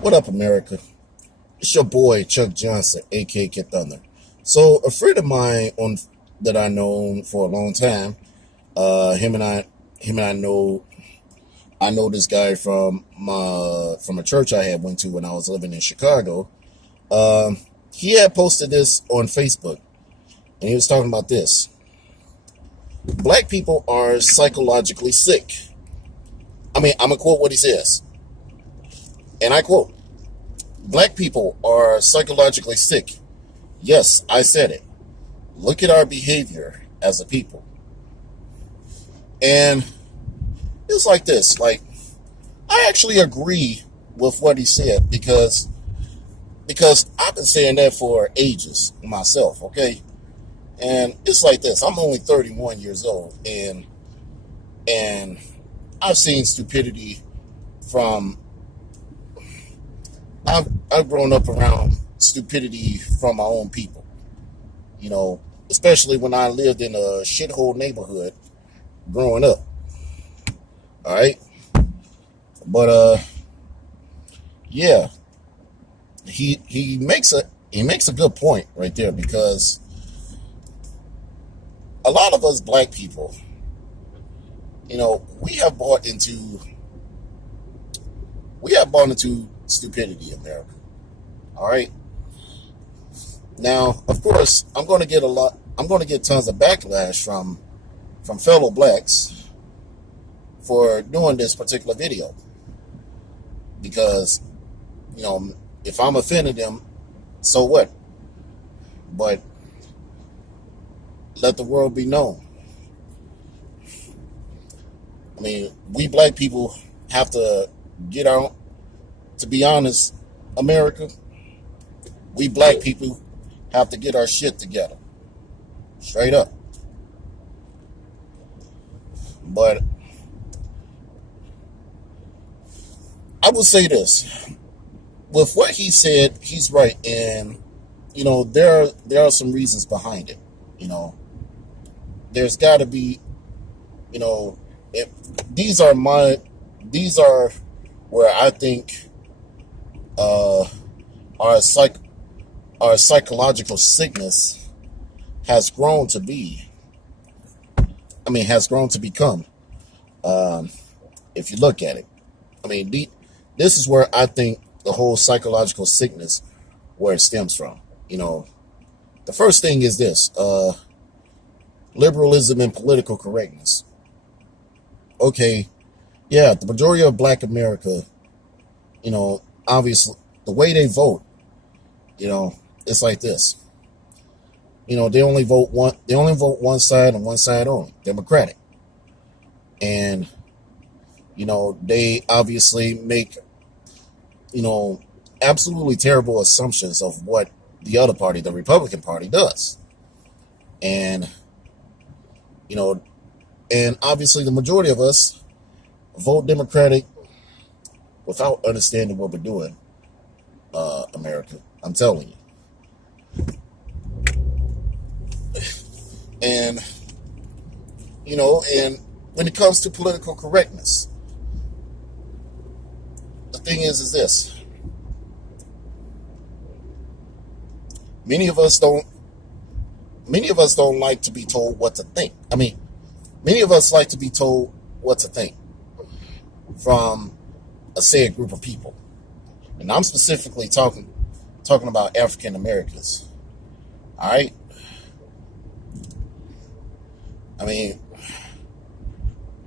What up, America? It's your boy Chuck Johnson, a.k.a. Thunder. So, a friend of mine on that I known for a long time. Him and I know this guy from a church I had went to when I was living in Chicago. Um, he had posted this on Facebook, and he was talking about this. Black people are psychologically sick. I'm gonna quote what he says, and I quote: "Black people are psychologically sick. Yes, I said it. Look at our behavior as a people." And it's like this. Like, I actually agree with what he said because I've been saying that for ages myself. Okay, and it's like this. I'm only 31 years old, and I've seen stupidity from. I've grown up around stupidity from my own people. You know, especially when I lived in a shithole neighborhood growing up. All right, but yeah, he makes a good point right there because a lot of us black people, we have bought into stupidity, America. All right. Now, of course, I'm going to get tons of backlash from fellow blacks for doing this particular video because if I'm offending them, so what? But let the world be known. I mean, we black people have to get out. To be honest, America, we black people have to get our shit together, straight up. But I will say this: with what he said, he's right, and there are some reasons behind it. You know, there's got to be, you know, if these are where I think uh, our psychological sickness has grown to be. Has grown to become. Um, if you look at it, this is where I think the whole psychological sickness where it stems from. You know, the first thing is this: liberalism and political correctness. Okay, yeah, the majority of Black America, obviously the way they vote, you know, it's like this. They only vote one side and one side only, Democratic. And, they obviously make, you know, absolutely terrible assumptions of what the other party, the Republican Party, does. And, you know, and obviously the majority of us vote Democratic without understanding what we're doing, America. I'm telling you. And, and when it comes to political correctness, the thing is this: many of us don't, many of us don't like to be told what to think. Many of us like to be told what to think from a said group of people, and I'm specifically talking about African Americans. All right. I mean,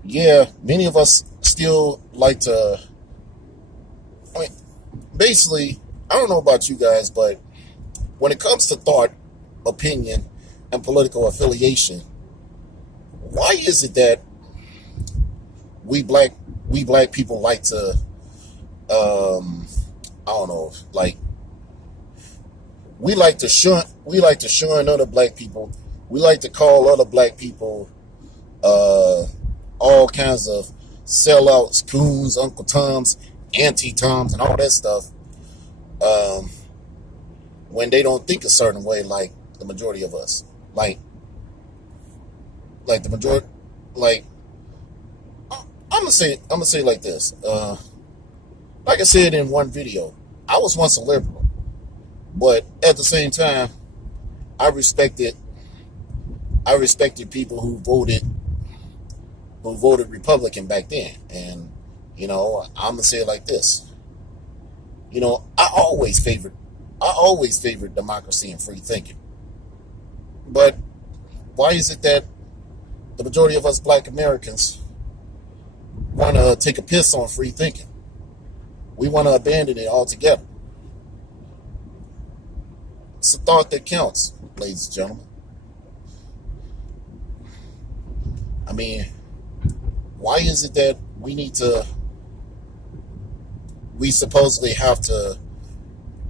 yeah, many of us still like to. I mean, basically, I don't know about you guys, but when it comes to thought, opinion, and political affiliation, why is it that we black we black people like to, I don't know, like we like to shun other black people. We like to call other black people uh, all kinds of sellouts, coons, Uncle Toms, Auntie Toms, and all that stuff. Um, when they don't think a certain way, like the majority of us, like the majority, like I'm gonna say it like this. Like I said in one video, I was once a liberal, but at the same time, I respected I respected people who voted Republican back then. And I'm gonna say it like this. I always favored democracy and free thinking. But why is it that the majority of us black Americans want to take a piss on free thinking? We want to abandon it altogether. It's a thought that counts, ladies and gentlemen. I mean, why is it that we supposedly have to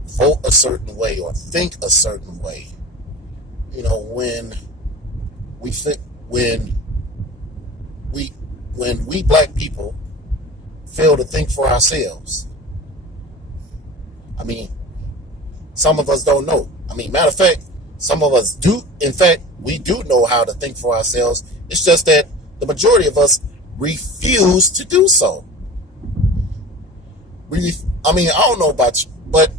vote a certain way or think a certain way? When we think when we black people fail to think for ourselves. I mean, some of us don't know. I mean, matter of fact, some of us do. In fact, we do know how to think for ourselves. It's just that the majority of us refuse to do so. I don't know about you, but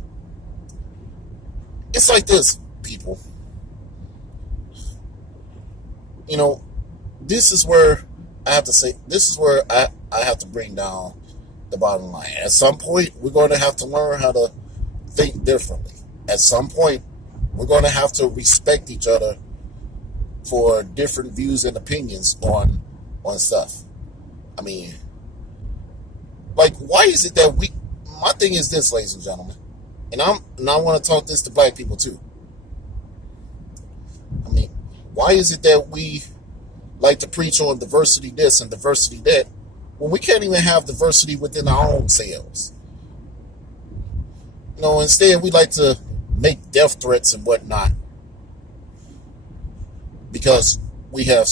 it's like this, people. This is where I have to bring down the bottom line. At some point, we're going to have to learn how to think differently. At some point, we're going to have to respect each other for different views and opinions on stuff. I mean, like, why is it that my thing is this, ladies and gentlemen, and I want to talk this to black people too. I mean, why is it that we like to preach on diversity this and diversity that when we can't even have diversity within our own selves? Instead we like to make death threats and whatnot because we have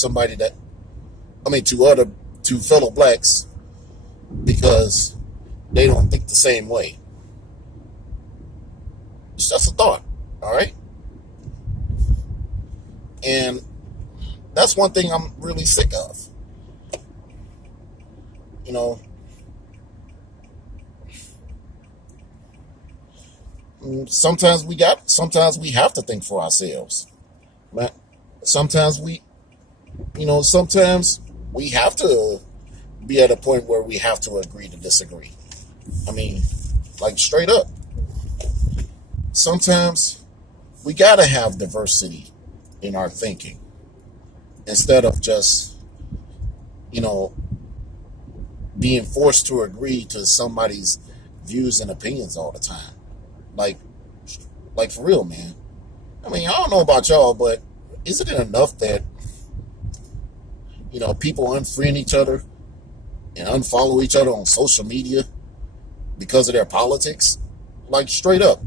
two fellow blacks, because they don't think the same way. It's just a thought, all right? And that's one thing I'm really sick of. Sometimes we have to think for ourselves. Sometimes sometimes we have to be at a point where we have to agree to disagree. I mean, like, straight up. Sometimes we gotta have diversity in our thinking instead of just, being forced to agree to somebody's views and opinions all the time. Like for real, man. I mean, I don't know about y'all, but isn't it enough that, people unfriend each other and unfollow each other on social media because of their politics? Like, straight up.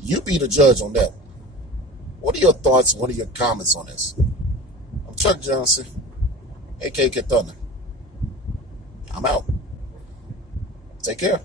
You be the judge on that. What are your thoughts? What are your comments on this? I'm Chuck Johnson, a.k.a. Thunder. I'm out. Take care.